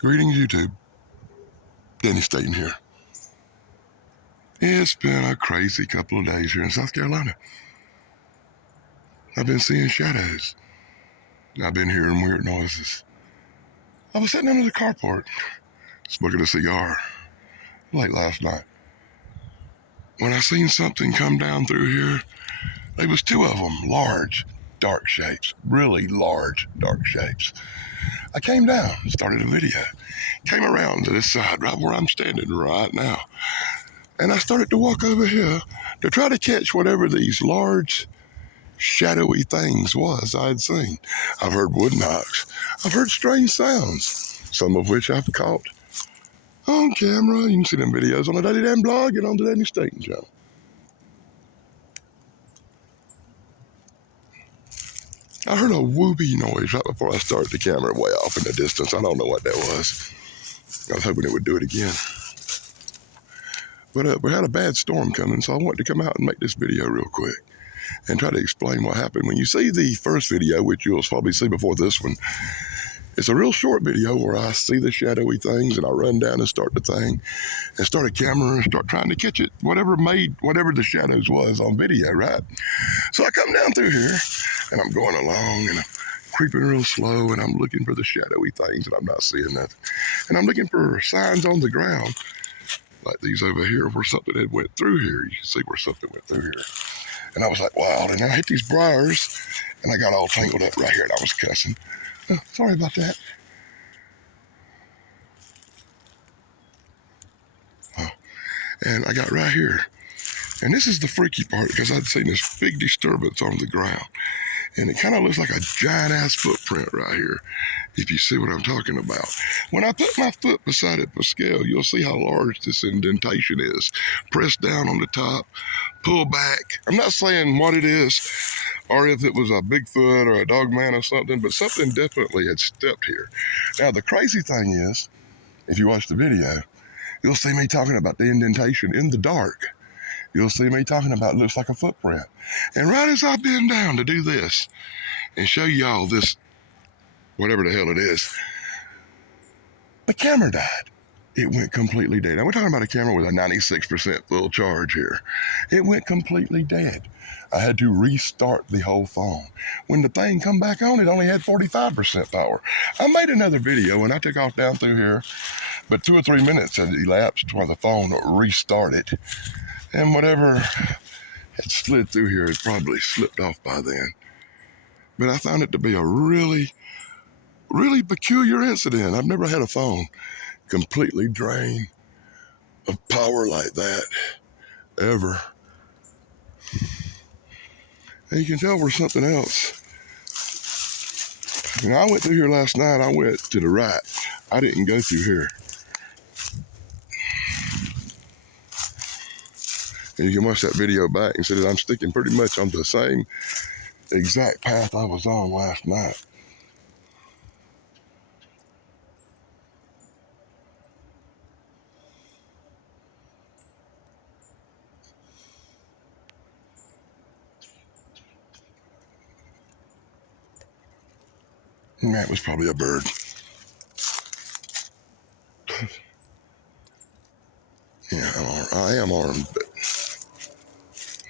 Greetings, YouTube. Danny Staten here. It's been a crazy couple of days here in South Carolina. I've been seeing shadows. I've been hearing weird noises. I was sitting under the carport, smoking a cigar, late last night, when I seen something come down through here. There was two of them, large, dark shapes, really large, dark shapes. I came down, started a video, came around to this side, right where I'm standing right now, and I started to walk over here to try to catch whatever these large, shadowy things was I'd seen. I've heard wood knocks. I've heard strange sounds, some of which I've caught on camera. You can see them videos on the Daily Dan blog and on the Danny Staten channel. I heard a whoopee noise right before I started the camera way off in the distance. I don't know what that was. I was hoping it would do it again. But we had a bad storm coming, so I wanted to come out and make this video real quick and try to explain what happened. When you see the first video, which you'll probably see before this one, it's a real short video where I see the shadowy things and I run down and start the thing and start a camera and start trying to catch it, whatever the shadows was on video, right? So I come down through here and I'm going along and I'm creeping real slow and I'm looking for the shadowy things and I'm not seeing nothing. And I'm looking for signs on the ground, like these over here where something had went through here. You can see where something went through here. And I was like, wow, and I hit these briars and I got all tangled up right here and I was cussing. Oh, sorry about that. Oh, and I got right here. And this is the freaky part because I'd seen this big disturbance on the ground. And it kind of looks like a giant ass footprint right here, if you see what I'm talking about. When I put my foot beside it for scale, you'll see how large this indentation is. Press down on the top, pull back. I'm not saying what it is or if it was a Bigfoot or a dog man or something, but something definitely had stepped here. Now, the crazy thing is, if you watch the video, you'll see me talking about the indentation in the dark. You'll see me talking about it looks like a footprint. And right as I bend down to do this and show y'all this, whatever the hell it is, the camera died. It went completely dead. Now we're talking about a camera with a 96% full charge here. It went completely dead. I had to restart the whole phone. When the thing come back on, it only had 45% power. I made another video and I took off down through here, but 2 or 3 minutes had elapsed while the phone restarted. And whatever had slid through here had probably slipped off by then. But I found it to be a really, really peculiar incident. I've never had a phone completely drain of power like that, ever. And you can tell we're something else. When I went through here last night, I went to the right. I didn't go through here. And you can watch that video back and see that I'm sticking pretty much on the same exact path I was on last night. And that was probably a bird. Yeah, I am armed, but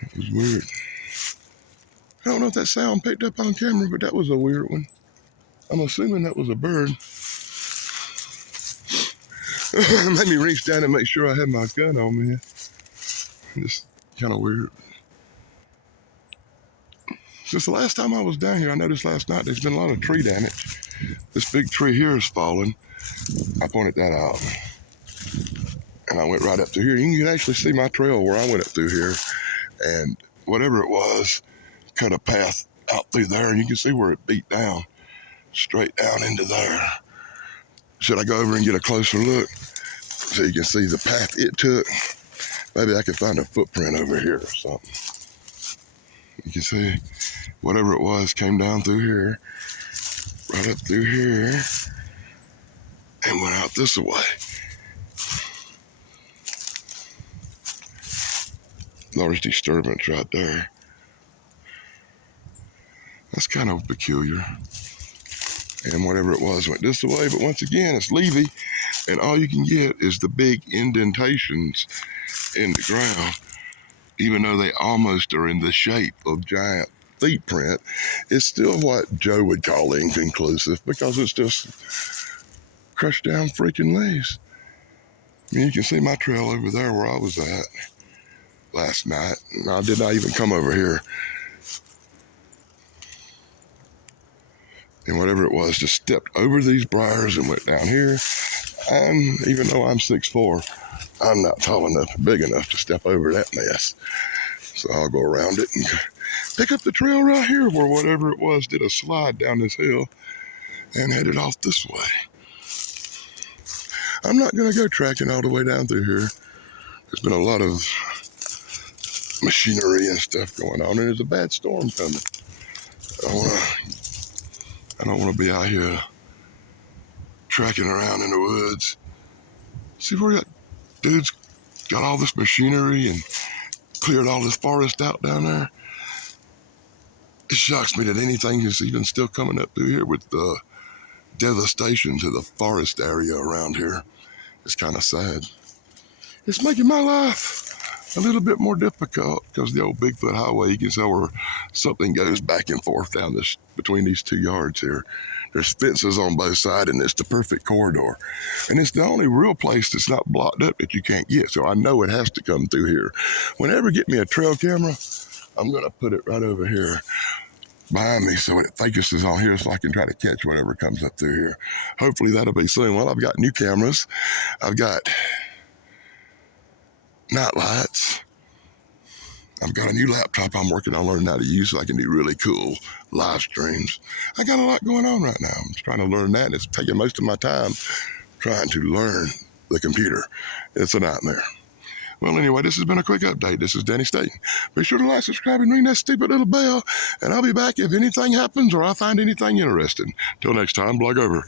it was weird. I don't know if that sound picked up on camera, but that was a weird one. I'm assuming that was a bird. It made me reach down and make sure I had my gun on me. Just kind of weird. Since the last time I was down here, I noticed last night there's been a lot of tree damage. This big tree here is fallen. I pointed that out. And I went right up through here. You can actually see my trail where I went up through here. And whatever it was, cut a path out through there. And you can see where it beat down, straight down into there. Should I go over and get a closer look so you can see the path it took? Maybe I could find a footprint over here or something. You can see whatever it was came down through here, right up through here, and went out this way. Large disturbance right there. That's kind of peculiar. and whatever it was went this way. But once again, it's Levy, and all you can get is the big indentations in the ground, even though they almost are in the shape of giant feet print. It's still what Joe would call inconclusive because it's just crushed down freaking leaves. I mean, you can see my trail over there where I was at last night. And I did not even come over here. And whatever it was, just stepped over these briars and went down here. And even though I'm 6'4", I'm not tall enough, big enough to step over that mess. So I'll go around it and pick up the trail right here where whatever it was did a slide down this hill and headed off this way. I'm not going to go tracking all the way down through here. There's been a lot of machinery and stuff going on, and there's a bad storm coming. I don't want to be out here tracking around in the woods. See where that dude's got all this machinery and cleared all this forest out down there? It shocks me that anything is even still coming up through here with the devastation to the forest area around here. It's kind of sad. It's making my life a little bit more difficult because the old Bigfoot highway, you can tell where something goes back and forth down this between these 2 yards here. There's fences on both sides, and it's the perfect corridor. And it's the only real place that's not blocked up that you can't get. So I know it has to come through here. Whenever I get me a trail camera, I'm going to put it right over here behind me so it focuses on here so I can try to catch whatever comes up through here. Hopefully that'll be soon. Well, I've got new cameras. I've got night lights. I've got a new laptop I'm working on learning how to use so I can do really cool live streams. I got a lot going on right now. I'm just trying to learn that, and it's taking most of my time trying to learn the computer. It's a nightmare. Well, anyway, this has been a quick update. This is Danny Staten. Be sure to like, subscribe, and ring that stupid little bell, and I'll be back if anything happens or I find anything interesting. Till next time, blog over.